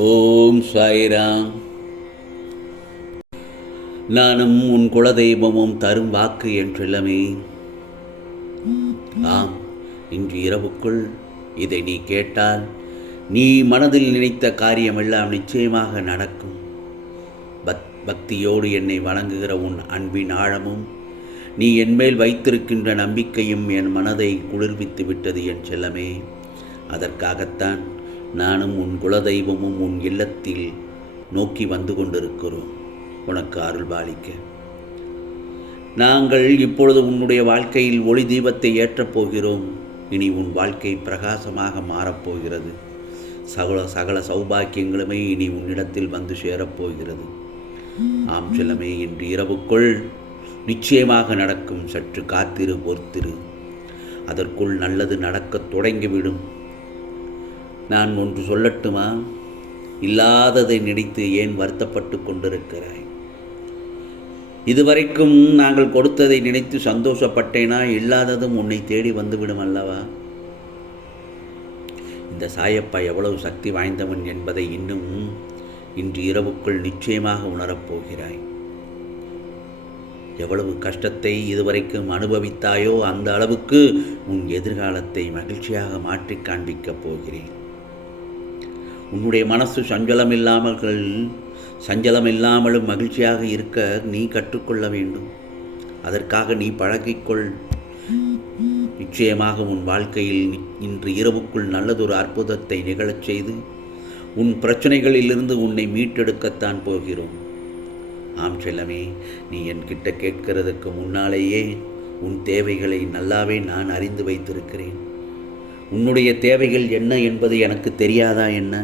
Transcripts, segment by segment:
ஓம் சாய்ராம். நானும் உன் குலதெய்வமும் தரும் வாக்கு என் செல்லமே ஆம் இன்று இரவுக்குள் இதை நீ கேட்டால் நீ மனதில் நினைத்த காரியமெல்லாம் நிச்சயமாக நடக்கும். பக் பக்தியோடு என்னை வணங்குகிற உன் அன்பின் ஆழமும் நீ என்மேல் வைத்திருக்கின்ற நம்பிக்கையும் என் மனதை குளிர்வித்து விட்டது என் செல்லமே அதற்காகத்தான் நானும் உன் குலதெய்வமும் உன் இல்லத்தில் நோக்கி வந்து கொண்டிருக்கிறோம். உனக்கு அருள்பாலிக்க நாங்கள் இப்பொழுது உன்னுடைய வாழ்க்கையில் ஒளி தீபத்தை ஏற்றப் போகிறோம். இனி உன் வாழ்க்கை பிரகாசமாக மாறப்போகிறது சகல சகல சௌபாக்கியங்களுமே இனி உன்னிடத்தில் வந்து சேரப்போகிறது ஆம் செல்லமே இன்று இரவுக்குள் நிச்சயமாக நடக்கும் சற்று காத்திரு பொறுத்திரு. அதற்குள் நல்லது நடக்கத் தொடங்கிவிடும். நான் ஒன்று சொல்லட்டுமா? இல்லாததை நினைத்து ஏன் வருத்தப்பட்டு கொண்டிருக்கிறாய்? இதுவரைக்கும் நாங்கள் கொடுத்ததை நினைத்து சந்தோஷப்பட்டேனா? இல்லாததும் உன்னை தேடி வந்துவிடும் அல்லவா? இந்த சாயப்பா எவ்வளவு சக்தி வாய்ந்தவன் என்பதை இன்னும் இன்று இரவுக்குள் நிச்சயமாக உணரப்போகிறாய் எவ்வளவு கஷ்டத்தை இதுவரைக்கும் அனுபவித்தாயோ அந்த அளவுக்கு உன் எதிர்காலத்தை மகிழ்ச்சியாக மாற்றி காண்பிக்கப் போகிறேன். உன்னுடைய மனசு சஞ்சலம் இல்லாமல் சஞ்சலம் இல்லாமலும் மகிழ்ச்சியாக இருக்க நீ கற்றுக்கொள்ள வேண்டும். அதற்காக நீ பழகிக்கொள். நிச்சயமாக உன் வாழ்க்கையில் இன்று இரவுக்குள் நல்லதொரு அற்புதத்தை நிகழச் செய்து உன் பிரச்சனைகளிலிருந்து உன்னை மீட்டெடுக்கத்தான் போகிறோம். ஆம் செல்லமே நீ என்கிட்ட கேட்கிறதுக்கு முன்னாலேயே உன் தேவைகளை நல்லாவே நான் அறிந்து வைத்திருக்கிறேன். உன்னுடைய தேவைகள் என்ன என்பது எனக்கு தெரியாதா என்ன?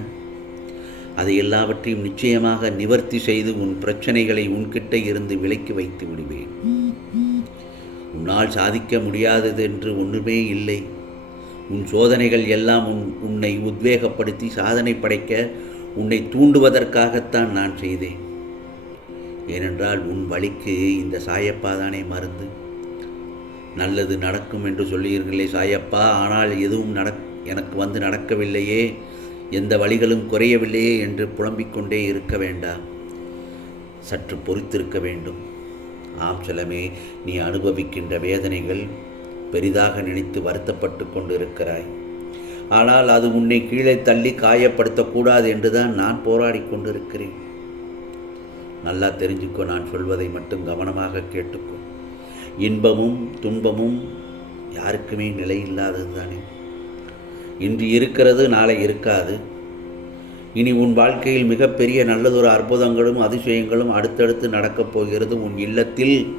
அதை எல்லாவற்றையும் நிச்சயமாக நிவர்த்தி செய்து உன் பிரச்சனைகளை உன்கிட்ட இருந்து விலக்கி வைத்து விடுவேன். உன்னால் சாதிக்க முடியாதது என்று ஒன்றுமே இல்லை. உன் சோதனைகள் எல்லாம் உன் உன்னை உத்வேகப்படுத்தி சாதனை படைக்க உன்னை தூண்டுவதற்காகத்தான் நான் செய்தேன். ஏனென்றால் உன் வழிக்கு இந்த சாயப்பாதானே மருந்து. நல்லது நடக்கும் என்று சொல்லுகிறீர்களே சாயப்பா ஆனால் எதுவும் நடக் எனக்கு வந்து நடக்கவில்லையே. எந்த வழிகளும் குறையவில்லையே என்று புலம்பிக் கொண்டே இருக்க வேண்டாம். சற்று பொறுத்திருக்க வேண்டும். ஆம் செலமே நீ அனுபவிக்கின்ற வேதனைகள் பெரிதாக நினைத்து வருத்தப்பட்டு கொண்டு இருக்கிறாய் ஆனால் அது உன்னை கீழே தள்ளி காயப்படுத்தக்கூடாது என்றுதான் நான் போராடி கொண்டிருக்கிறேன். நல்லா தெரிஞ்சுக்கோ நான் சொல்வதை மட்டும் கவனமாக கேட்டுக்கோ. இன்பமும் துன்பமும் யாருக்குமே நிலை இல்லாதது தானே இன்று இருக்கிறது நாளை இருக்காது. இனி உன் வாழ்க்கையில் மிகப்பெரிய நல்லதொரு அற்புதங்களும் அதிசயங்களும் அடுத்தடுத்து நடக்கப் போகிறது. உன் இல்லத்தில்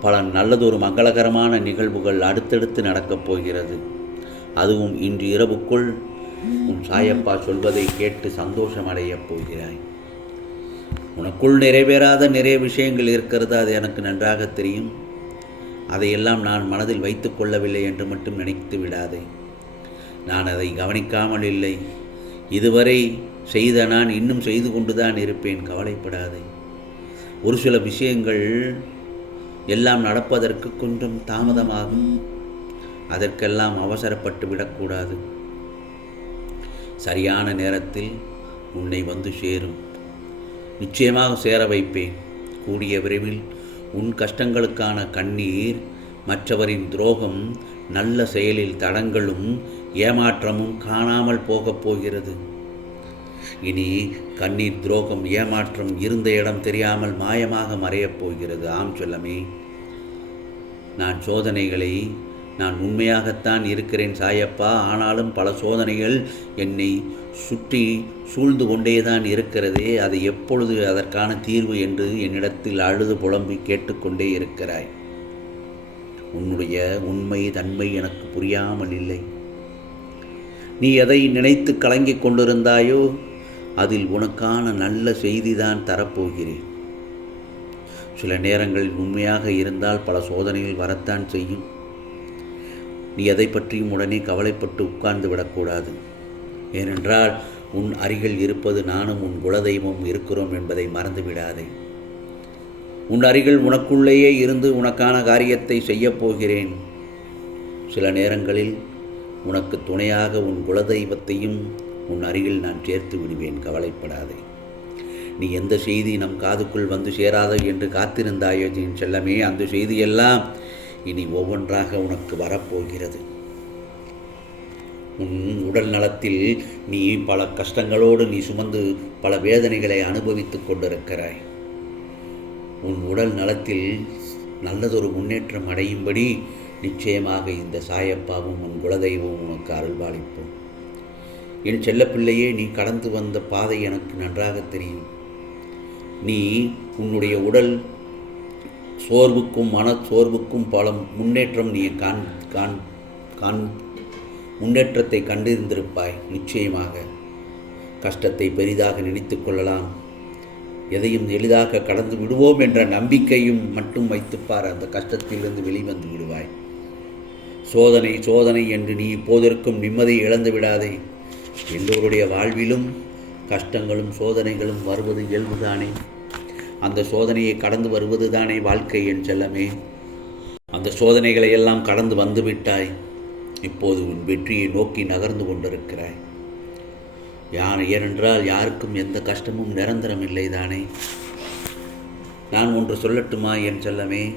பல நல்லதொரு மங்களகரமான நிகழ்வுகள் அடுத்தடுத்து நடக்கப் போகிறது. அதுவும் இன்று இரவுக்குள் உன் சாயப்பா சொல்வதை கேட்டு சந்தோஷம் அடையப் போகிறாய். உனக்குள் நிறைவேறாத நிறைய விஷயங்கள் இருக்கிறது அது எனக்கு நன்றாக தெரியும். அதையெல்லாம் நான் மனதில் வைத்து கொள்ளவில்லை என்று மட்டும் நினைத்து விடாதே. நான் அதை கவனிக்காமல் இல்லை. இதுவரை செய்த நான் இன்னும் செய்து கொண்டுதான் இருப்பேன் கவலைப்படாதே. ஒரு சில விஷயங்கள் எல்லாம் நடப்பதற்கு கொஞ்சம் தாமதமாகும். அதற்கெல்லாம் அவசரப்பட்டு விடக்கூடாது. சரியான நேரத்தில் உன்னை வந்து சேரும். நிச்சயமாக சேர வைப்பேன். கூடிய விரைவில் உன் கஷ்டங்களுக்கான கண்ணீர் மற்றவரின் துரோகம் நல்ல செயலில் தடங்களும் ஏமாற்றமும் காணாமல் போகப் போகிறது. இனி கண்ணீர் துரோகம் ஏமாற்றம் இருந்த இடம் தெரியாமல் மாயமாக மறையப் போகிறது. ஆம் சொல்லமே நான் சோதனைகளை நான் உண்மையாகத்தான் இருக்கிறேன் சாயப்பா. ஆனாலும் பல சோதனைகள் என்னை சுற்றி சூழ்ந்து கொண்டேதான் இருக்கிறதே. அது எப்பொழுது அதற்கான தீர்வு என்று என்னிடத்தில் அழுது புலம்பி கேட்டுக்கொண்டே இருக்கிறாய். உன்னுடைய உண்மை தன்மை எனக்கு புரியாமல் இல்லை. நீ எதை நினைத்து கலங்கிக் கொண்டிருந்தாயோ அதில் உனக்கான நல்ல செய்திதான் தரப்போகிறேன். சில நேரங்களில் உண்மையாக இருந்தால் பல சோதனைகள் வரத்தான் செய்யும். நீ எதை பற்றியும் உடனே கவலைப்பட்டு உட்கார்ந்து விடக்கூடாது. ஏனென்றால் உன் அருகில் இருப்பது நானும் உன் குலதெய்வமும் இருக்கிறோம் என்பதை மறந்துவிடாதே. உன் அருகில் உனக்குள்ளேயே இருந்து உனக்கான காரியத்தை செய்யப் போகிறேன். சில நேரங்களில் உனக்கு துணையாக உன் குலதெய்வத்தையும் உன் அருகில் நான் சேர்த்து விடுவேன் கவலைப்படாதே. நீ எந்த செய்தி நம் காதுக்குள் வந்து சேராதோ என்று காத்திருந்தாயோ என் செல்லமே அந்த செய்தியெல்லாம் இனி ஒவ்வொன்றாக உனக்கு வரப்போகிறது. உன் உடல் நலத்தில் நீ பல கஷ்டங்களோடு நீ சுமந்து பல வேதனைகளை அனுபவித்துக் கொண்டிருக்கிறாய். உன் உடல் நலத்தில் நல்லதொரு முன்னேற்றம் அடையும்படி நிச்சயமாக இந்த சாயப்பாவும் உன் குலதெய்வம் உனக்கு அருள்பாலிப்போம். என் செல்லப்பிள்ளையே நீ கடந்து வந்த பாதை எனக்கு நன்றாக தெரியும். நீ உன்னுடைய உடல் சோர்வுக்கும் மன சோர்வுக்கும் பல முன்னேற்றம் நீ காண் காண் காண் முன்னேற்றத்தை கண்டிருந்திருப்பாய். நிச்சயமாக கஷ்டத்தை பெரிதாக நினைத்து கொள்ளலாம். எதையும் எளிதாக கடந்து விடுவோம் என்ற நம்பிக்கையும் மட்டும் வைத்துப்பார். அந்த கஷ்டத்திலிருந்து வெளிவந்து விடுவாய். சோதனை சோதனை என்று நீ இப்போதற்கும் நிம்மதியை இழந்து விடாதே. எல்லோருடைய வாழ்விலும் கஷ்டங்களும் சோதனைகளும் வருவது இயல்புதானே. அந்த சோதனையை கடந்து வருவது தானே வாழ்க்கை என் செல்லமே. அந்த சோதனைகளை எல்லாம் கடந்து வந்துவிட்டாய். இப்போது உன் வெற்றியை நோக்கி நகர்ந்து கொண்டிருக்கிறாய். யார் ஏனென்றால் யாருக்கும் எந்த கஷ்டமும் நிரந்தரம் இல்லை தானே நான் ஒன்று சொல்லட்டுமா என் செல்லமே?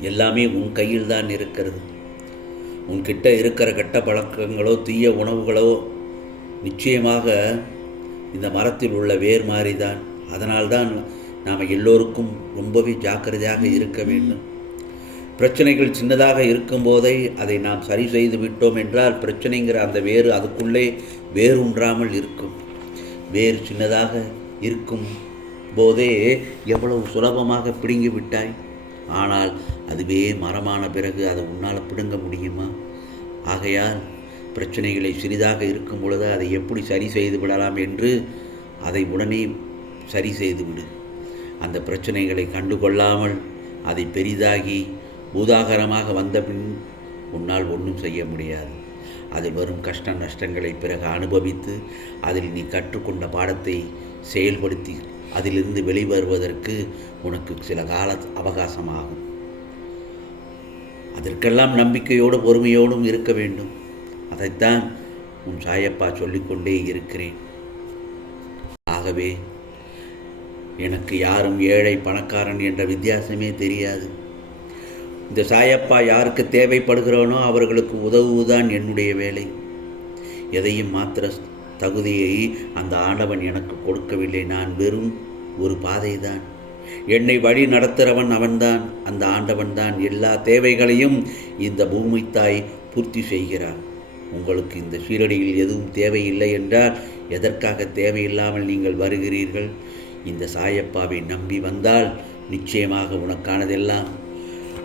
எல்லாமே உன் கையில் தான் இருக்கிறது. உன்கிட்ட இருக்கிற கெட்ட பழக்கங்களோ தீய உணவுகளோ நிச்சயமாக இந்த மரத்தில் உள்ள வேர் மாதிரி தான் அதனால்தான் நாம் எல்லோருக்கும் ரொம்பவே ஜாக்கிரதையாக இருக்க வேண்டும். பிரச்சனைகள் சின்னதாக இருக்கும் போதே அதை நாம் சரி செய்து விட்டோம் என்றால் பிரச்சனைங்கிற அந்த வேறு அதுக்குள்ளே வேறுன்றாமல் இருக்கும். வேறு சின்னதாக இருக்கும் போதே எவ்வளவு சுலபமாக பிடுங்கி விட்டாய்? ஆனால் அதுவே மரமான பிறகு அதை உன்னால் பிடுங்க முடியுமா? ஆகையால் பிரச்சனைகளை சிறிதாக இருக்கும் பொழுது அதை எப்படி சரி செய்து விடலாம் என்று அதை உடனே சரி செய்து விடு. அந்த பிரச்சனைகளை கண்டுகொள்ளாமல் அதை பெரிதாகி பூதாகரமாக வந்த பின் உன்னால் ஒன்றும் செய்ய முடியாது. அதில் வரும் கஷ்ட நஷ்டங்களை பிறகு அனுபவித்து அதில் நீ கற்றுக்கொண்ட பாடத்தை செயல்படுத்தி அதிலிருந்து வெளிவருவதற்கு உனக்கு சில கால அவகாசமாகும். அதற்கெல்லாம் நம்பிக்கையோடு பொறுமையோடும் இருக்க வேண்டும். அதைத்தான் உன் சாயப்பா சொல்லிக்கொண்டே இருக்கிறேன். ஆகவே எனக்கு யாரும் ஏழை பணக்காரன் என்ற வித்தியாசமே தெரியாது. இந்த சாயப்பா யாருக்கு தேவைப்படுகிறோனோ அவர்களுக்கு உதவுவதுதான் என்னுடைய வேலை. எதையும் மாத்திர தகுதியை அந்த ஆண்டவன் எனக்கு கொடுக்கவில்லை. நான் வெறும் ஒரு பாதை தான் என்னை வழி நடத்துகிறவன் அவன்தான். அந்த ஆண்டவன் தான் எல்லா தேவைகளையும் இந்த பூமி தாய் பூர்த்தி செய்கிறான் உங்களுக்கு இந்த சீரடியில் எதுவும் தேவையில்லை என்றால் எதற்காக தேவையில்லாமல் நீங்கள் வருகிறீர்கள்? இந்த சாயப்பாவை நம்பி வந்தால் நிச்சயமாக உனக்கானதெல்லாம்